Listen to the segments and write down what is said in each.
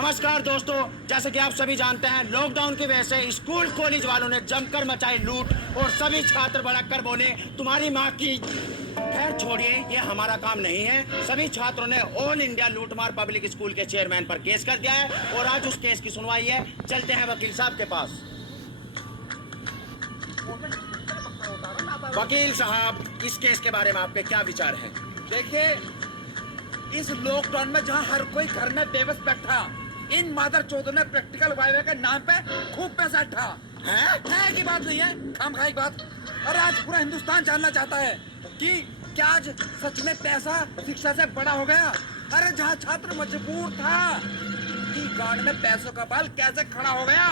नमस्कार दोस्तों, जैसे कि आप सभी जानते हैं लॉकडाउन की वजह से स्कूल कॉलेज वालों ने जमकर मचाई लूट और सभी छात्र भड़क बोले तुम्हारी माँ की। खैर छोड़िए, ये हमारा काम नहीं है। सभी छात्रों ने ऑल इंडिया लूटमार पब्लिक स्कूल के चेयरमैन पर केस कर दिया है और आज उस केस की सुनवाई है। चलते हैं वकील साहब के पास। वकील साहब, इस केस के बारे में आपके क्या विचार हैं? देखिए, इस लॉकडाउन में जहाँ हर कोई घर में बेबस बैठा, इन मादर चौधरी ने प्रैक्टिकल वाइवा के नाम पे खूब पैसा उठा है की बात नहीं है, खामखा की बात। और आज पूरा हिंदुस्तान जानना चाहता है कि क्या आज सच में पैसा शिक्षा से बड़ा हो गया। अरे जहाँ छात्र मजबूर था कि गांड में पैसों का बाल कैसे खड़ा हो गया।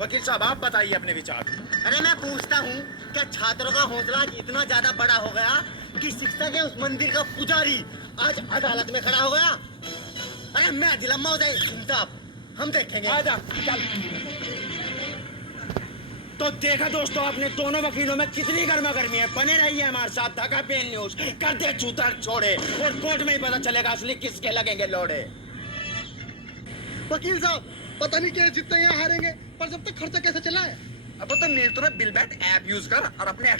वकील साहब, आप बताइए अपने विचार। अरे मैं पूछता हूँ, क्या छात्रों का हौसला इतना ज्यादा बड़ा हो गया कि शिक्षा के उस मंदिर का पुजारी आज अदालत में खड़ा हो गया? अरे मैं दिलम्मा हो जाए साहब, हम देखेंगे। आजा, चल। तो देखा दोस्तों, आपने दोनों वकीलों में कितनी गर्मा गर्मी है। बने रहिए हमारे साथ, धक्का पेल न्यूज करते चूतर छोड़े और कोर्ट में ही पता चलेगा असली किसके लगेंगे लोड़े। वकील साहब, पता नहीं क्या जितने यहाँ हारेंगे, पर जब तक खर्चा कैसे चला है। अब तो नहीं तो बिल बैट ऐप यूज कर और अपने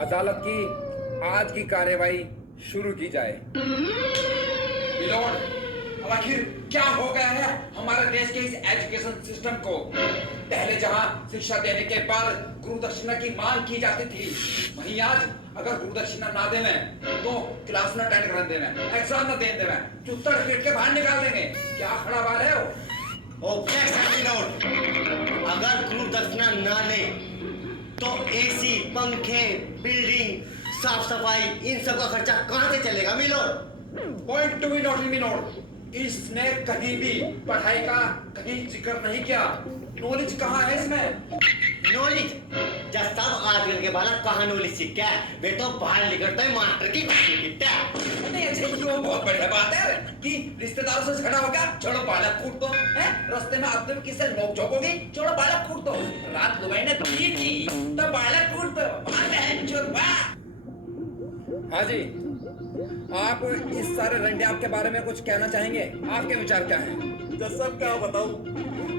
अदालत की आज की कार्यवाही शुरू की जाए। मिलोड, अब आखिर क्या हो गया है हमारे देश के इस एजुकेशन सिस्टम को? पहले जहां शिक्षा देने के बाद गुरु दक्षिणा की मांग की जाती थी, वहीं आज अगर गुरु दक्षिणा ना देवे तो क्लास ना अटेंड कर देवे, एग्जाम ना दे देवे, चुत्तर पीट के बाहर निकाल देंगे। क्या खड़ा बात है वो? अगर गुरु दक्षिणा ना ले तो एसी, पंखे, बिल्डिंग, साफ सफाई, इन सब का खर्चा कहाँ से चलेगा milord? Point to be note milord, इसने कहीं भी पढ़ाई का कहीं जिक्र नहीं किया। नॉलेज कहाँ है इसमें? नॉलेज जब सब आजकल के बालक कहाँ नॉलेज सीख क्या है? बेटो बाहर निकलता है मास्टर की कुर्सी पिटता है। नहीं अच्छा, ये बहुत बढ़िया बात है कि रिश्तेदारों से झगड़ा हो गया, चलो बालक कूट दो। रास्ते में आते हुए किसी नोक झोंक होगी, चलो बालक कूट दो। रात दुबई ने पी थी तो बालक कूट दो। हाँ जी, आप इस सारे रंडियाप के बारे में कुछ कहना चाहेंगे? आपके विचार क्या हैं? जब सब क्या बताऊं,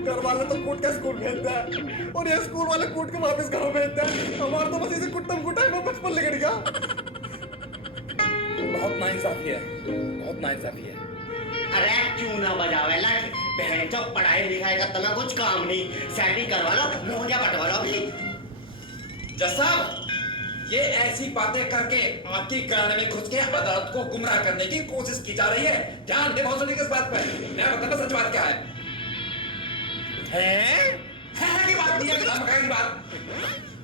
घर वाले तो कूट के स्कूल भेजता है और ये स्कूल वाले कूट के वापस घर भेजता है। हमारा तो बस इसे कुट्टम कुटाई में बचपन लिगड़ गया। बहुत नाइंसाफी है, बहुत नाइंसाफी है। अरे क्यों ना बजावे लट, बहन तो पढ़ाई लिखाई का तुम्हें कुछ काम नहीं, सेटिंग करवा लो, मोहजा बटवा लो अभी। जज साहब, ये ऐसी बातें करके आपकी गाड़ी में घुस के अदालत को गुमराह करने की कोशिश की जा रही है। ध्यान दे बहुत इस बात पर। मैं बताता सच बात क्या है की बात नहीं है, धमका की बात।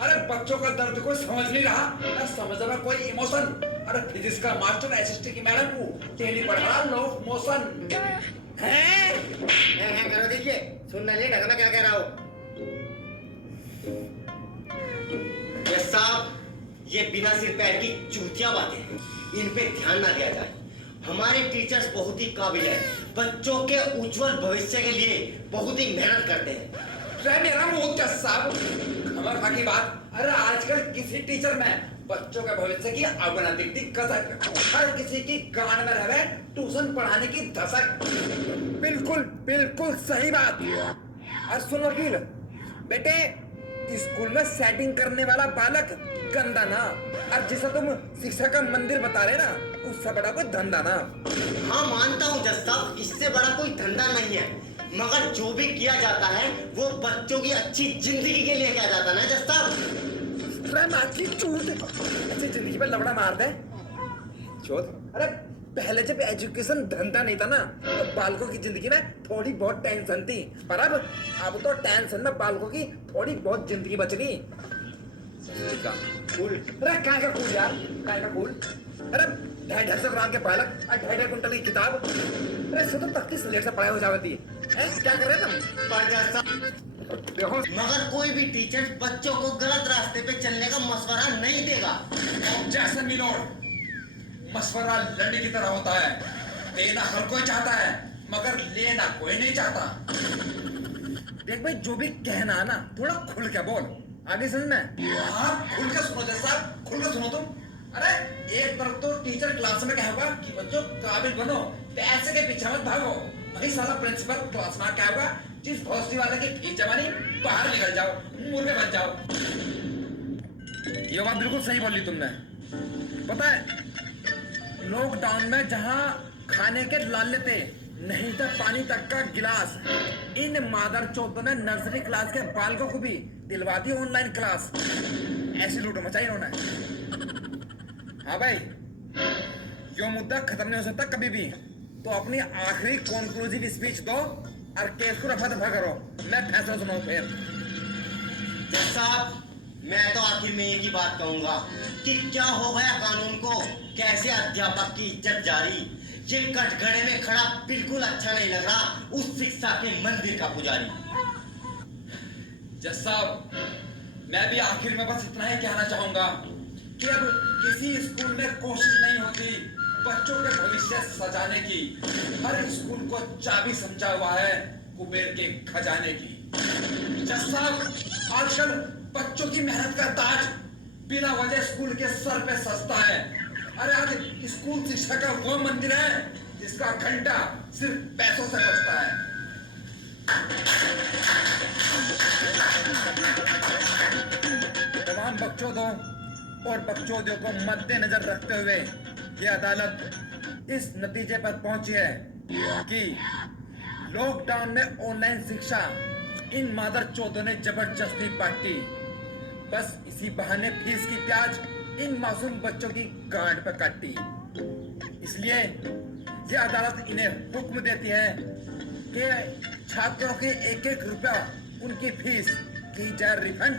अरे बच्चों का दर्द कोई समझ नहीं रहा, समझ रहा कोई इमोशन। अरे फिजिक्स का मास्टर एसएसटी की मैडम को डेली पढ़ रहा लो मोशन है। करो दीजिए, सुनना नहीं ढंग में क्या कह रहा हूँ। यस साहब, ये बिना सिर पैर की चूतिया बातें हैं, इन पे ध्यान ना दिया जाए। हमारे टीचर्स बहुत ही काबिल हैं, बच्चों के उज्जवल भविष्य के लिए बहुत ही मेहनत करते हैं। मेरा मुंह जज साहब, खबर की बात। अरे आजकल किसी टीचर में बच्चों के भविष्य की अवनति कसक, हर किसी की गांड में रहे ट्यूशन पढ़ाने की धसक। बिल्कुल बिल्कुल सही बात। और सुन वकील, बेटे स्कूल में सेटिंग करने वाला बालक गंदा ना, और जिसे तुम शिक्षा का मंदिर बता रहे ना, उससे बड़ा कोई धंधा ना। हाँ मानता हूँ जज साहब, इससे बड़ा कोई धंधा नहीं है, मगर जो भी किया जाता है वो बच्चों की अच्छी जिंदगी के लिए किया जाता है ना जज साहब। अच्छी जिंदगी पर लबड़ा मार दे चोद। अरे पहले जब एजुकेशन धंधा नहीं था ना, तो बालकों की जिंदगी में थोड़ी बहुत टेंशन थी, पर अब तो टेंशन में बालकों की थोड़ी बहुत जिंदगी बच रही। अरे काय का कूल यार, काय का कूल। अरे 250 ग्राम के बालक और 2.5 कुंटल की किताब, अरे सो तो तख्ती स्लेट से पढ़ाई हो जाती है। क्या कर रहे तुम? देखो, मगर कोई भी टीचर बच्चों को गलत रास्ते पे चलने का मशवरा नहीं देगा। जैसे मिलोड, मशवरा लड़ने की तरह होता है, देना हर कोई चाहता है मगर लेना कोई नहीं चाहता। देख भाई, जो भी कहना है ना थोड़ा खुल के बोल, आगे समझ में। हाँ, खुल के सुनो जज साहब, खुल के सुनो तुम। अरे एक तरफ तो टीचर क्लास में कहेगा कि बच्चों काबिल बनो, पैसे के पीछे मत भागो, वही साला प्रिंसिपल क्लास में कहेगा जिस भोसडी वाले की फीस जमा नहीं, बाहर निकल जाओ, मुर्गे बन जाओ। ये बात बिल्कुल सही बोली तुमने। पता है लॉकडाउन में जहां खाने के लाले थे, नहीं था पानी तक का गिलास, इन मादर चौथों ने नर्सरी क्लास के बालकों को भी दिलवा दी ऑनलाइन क्लास। ऐसी लूट मचाई इन्होंने। हाँ भाई, यो मुद्दा खत्म नहीं हो सकता कभी भी, तो अपनी आखिरी कंक्लूसिव स्पीच दो और केस को रफा दफा करो, मैं फैसला सुनाऊं फिर। जज साहब, मैं तो आखिर में एक ही बात कहूंगा कि क्या हो गया कानून को, कैसे अध्यापक की इज्जत जारी। ये कटघरे में खड़ा बिल्कुल अच्छा नहीं लग रहा उस शिक्षा के मंदिर का पुजारी। जज साहब, मैं भी आखिर में बस इतना ही कहना चाहूंगा कि अब किसी स्कूल में कोशिश नहीं होती बच्चों के भविष्य सजाने की। हर स्कूल को चाबी समझा हुआ है कुबेर के खजाने की। जज साहब, आजकल बच्चों की मेहनत का ताज बिना वजह स्कूल के सर पे सजता है। अरे आज स्कूल शिक्षा का वो मंदिर है जिसका घंटा सिर्फ पैसों से बजता है। तमाम बकचोदों और बकचोदियों को मद्देनजर रखते हुए यह अदालत इस नतीजे पर पहुंची है कि लॉकडाउन में ऑनलाइन शिक्षा इन मादर चौधों ने जबरदस्ती बांटी। बस इसी बहाने फीस की प्याज इन मासूम बच्चों की गांड पर काटी। इसलिए यह अदालत इन्हें हुक्म देती है कि छात्रों के एक एक रुपया उनकी फीस की जाए रिफंड,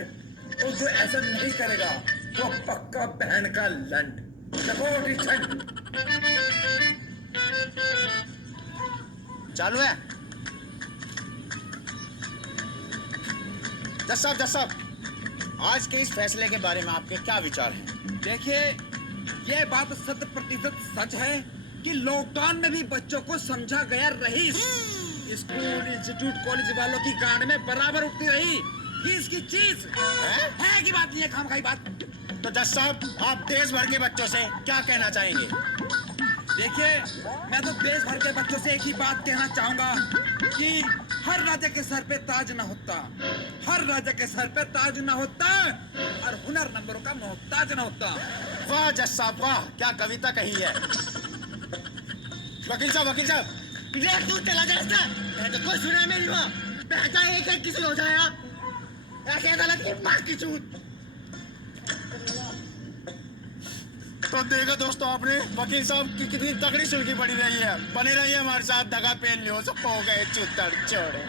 और जो ऐसा नहीं करेगा वो पक्का बहन का लंड। चालू है। जज साहब, आज के इस फैसले के बारे में आपके क्या विचार हैं? देखिए, यह बात 100% सच है कि लॉकडाउन में भी बच्चों को समझा गया रही। स्कूल, इंस्टीट्यूट, कॉलेज वालों की गांड में बराबर उठती रही फीस की चीज है की बात नहीं है, खामखाई बात। तो जज साहब, आप देश भर के बच्चों से क्या कहना चाहेंगे? देखिए, मैं तो देश भर के बच्चों से एक ही बात कहना चाहूंगा कि हर राजा के सर पे ताज ना होता, हर राजा के सर पे ताज ना होता और हुनर नंबरों का मोहताज ना होता। वाह जज साहब, वाह, क्या कविता कही है। वकील साहब, तू चला जा इसका, मैं तो कोई सुना मेरी माँ, बेटा एक एक किसी हो जाएगा, ऐसे अदालत की माँ की चूत। तो देखो दोस्तों, आपने वकील साहब की कितनी तगड़ी सुलगी पड़ी रही है। बने रहिए हमारे साथ, दगा पेन लियो, सब हो गए चूतर चोरे।